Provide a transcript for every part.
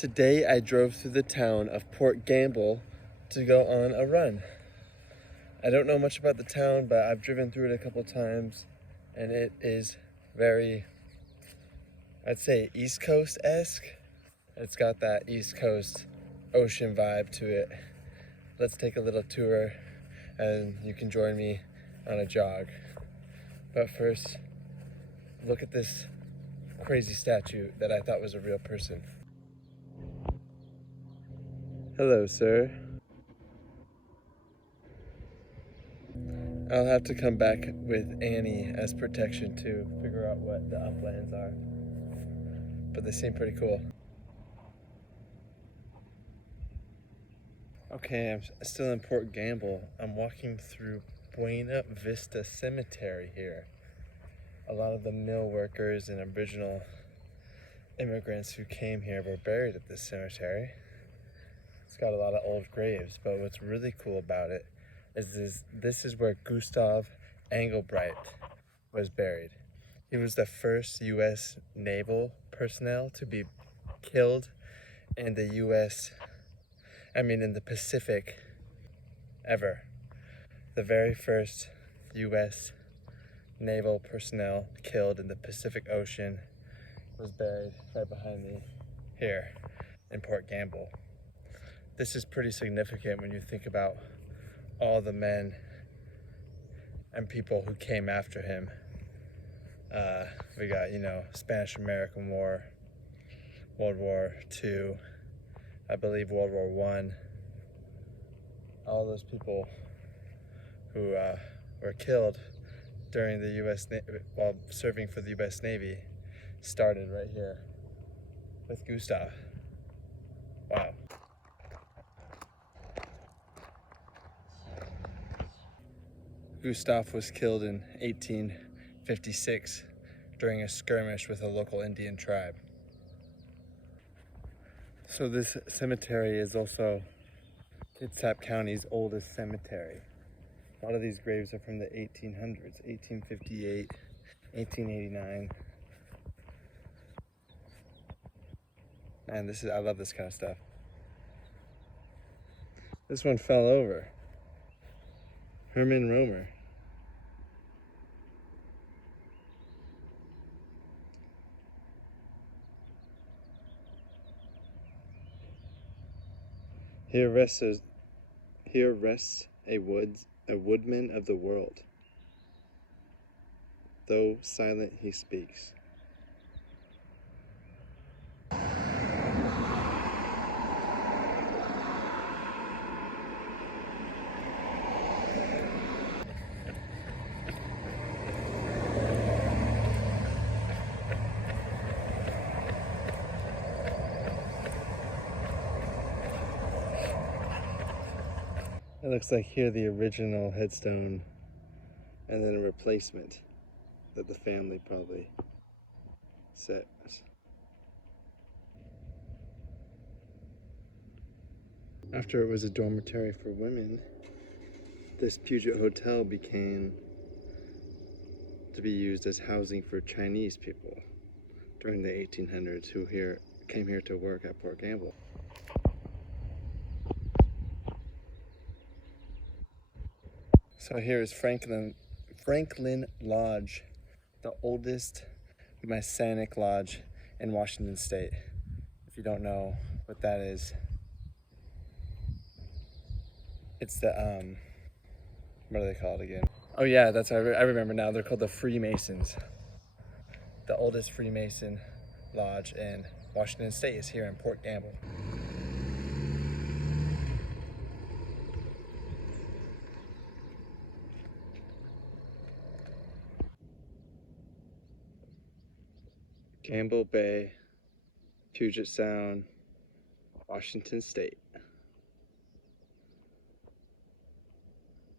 Today I drove through the town of Port Gamble to go on a run. I don't know much about the town, but I've driven through it a couple times and it is very, I'd say, East Coast-esque. It's got that East Coast ocean vibe to it. Let's take a little tour and you can join me on a jog. But first, look at this crazy statue that I thought was a real person. Hello, sir. I'll have to come back with Annie as protection to figure out what the uplands are. But they seem pretty cool. Okay, I'm still in Port Gamble. I'm walking through Buena Vista Cemetery here. A lot of the mill workers and original immigrants who came here were buried at this cemetery. It's got a lot of old graves, but what's really cool about it is this is where Gustav Engelbreit was buried. He was the first U.S. naval personnel to be killed in the in the Pacific ever. The very first U.S. naval personnel killed in the Pacific Ocean was buried right behind me here in Port Gamble. This is pretty significant when you think about all the men and people who came after him. We got, Spanish-American War, World War II, I believe World War I. All those people who were killed during the U.S. while serving for the U.S. Navy started right here with Gustav. Wow. Gustav was killed in 1856 during a skirmish with a local Indian tribe. So this cemetery is also Kitsap County's oldest cemetery. A lot of these graves are from the 1800s, 1858, 1889. Man, I love this kind of stuff. This one fell over. Herman Romer. Here rests a woodman of the world. Though silent he speaks. It looks like here the original headstone and then a replacement that the family probably set. After it was a dormitory for women, this Puget Hotel became to be used as housing for Chinese people during the 1800s who came here to work at Port Gamble. So here is Franklin Lodge, the oldest Masonic lodge in Washington State. If you don't know what that is, it's the, what are they called again? Oh yeah, I remember now. They're called the Freemasons. The oldest Freemason lodge in Washington State is here in Port Gamble. Gamble Bay, Puget Sound, Washington State.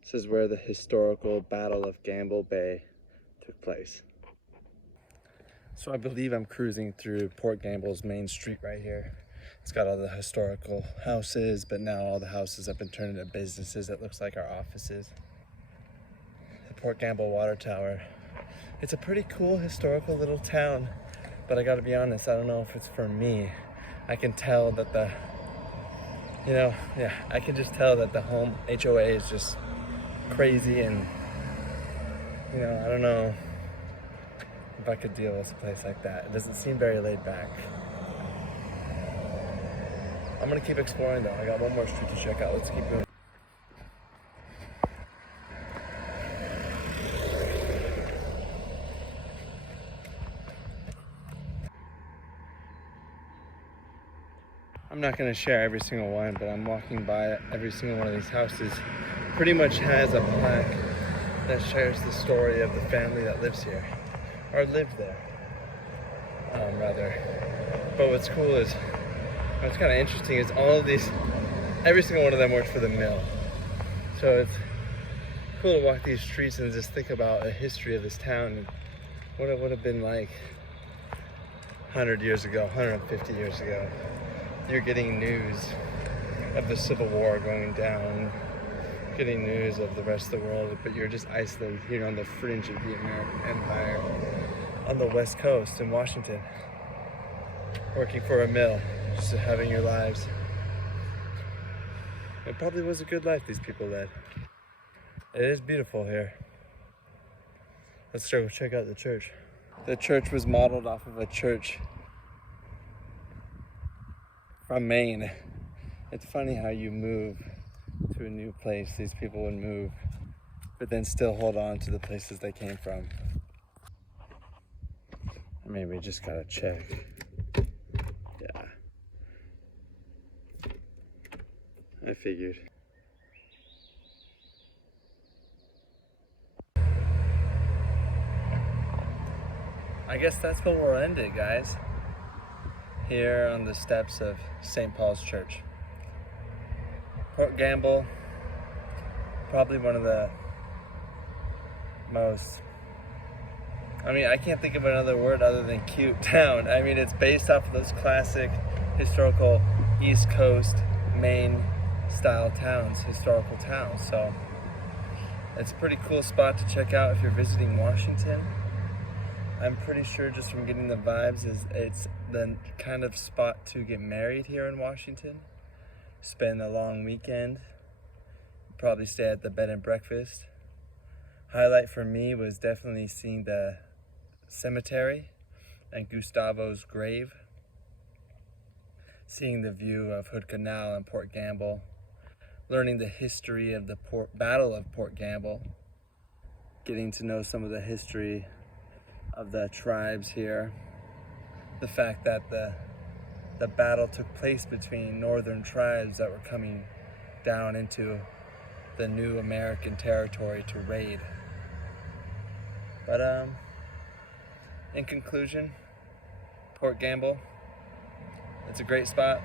This is where the historical Battle of Gamble Bay took place. So I believe I'm cruising through Port Gamble's main street right here. It's got all the historical houses, but now all the houses have been turned into businesses that looks like our offices. The Port Gamble Water Tower. It's a pretty cool historical little town, but I gotta be honest, I don't know if it's for me. I can tell that I can just tell that the home HOA is just crazy, and I don't know if I could deal with a place like that. It doesn't seem very laid back. I'm gonna keep exploring though. I got one more street to check out. Let's keep going. I'm not gonna share every single one, but I'm walking by every single one of these houses. Pretty much has a plaque that shares the story of the family that lives here, or lived there, rather. But what's cool is, what's kind of interesting is all of these, every single one of them worked for the mill. So it's cool to walk these streets and just think about the history of this town and what it would have been like 100 years ago, 150 years ago. You're getting news of the Civil War going down, getting news of the rest of the world, but you're just isolated here on the fringe of the American Empire on the West Coast in Washington, working for a mill, just having your lives. It probably was a good life these people led. It is beautiful here. Let's go check out the church. The church was modeled off of a church from Maine. It's funny how you move to a new place. These people would move, but then still hold on to the places they came from. I mean, we just gotta check. Yeah. I figured. I guess that's where we'll end it, guys. Here on the steps of St. Paul's Church. Port Gamble, probably one of the most, I can't think of another word other than cute town. I mean, it's based off of those classic historical East Coast, Maine style towns, historical towns. So it's a pretty cool spot to check out if you're visiting Washington. I'm pretty sure, just from getting the vibes, it's the kind of spot to get married here in Washington. Spend a long weekend, probably stay at the bed and breakfast. Highlight for me was definitely seeing the cemetery and Gustavo's grave, seeing the view of Hood Canal and Port Gamble, learning the history of the Battle of Port Gamble, getting to know some of the history of the tribes here, the fact that the battle took place between northern tribes that were coming down into the new American territory to raid. But in conclusion, Port Gamble, it's a great spot.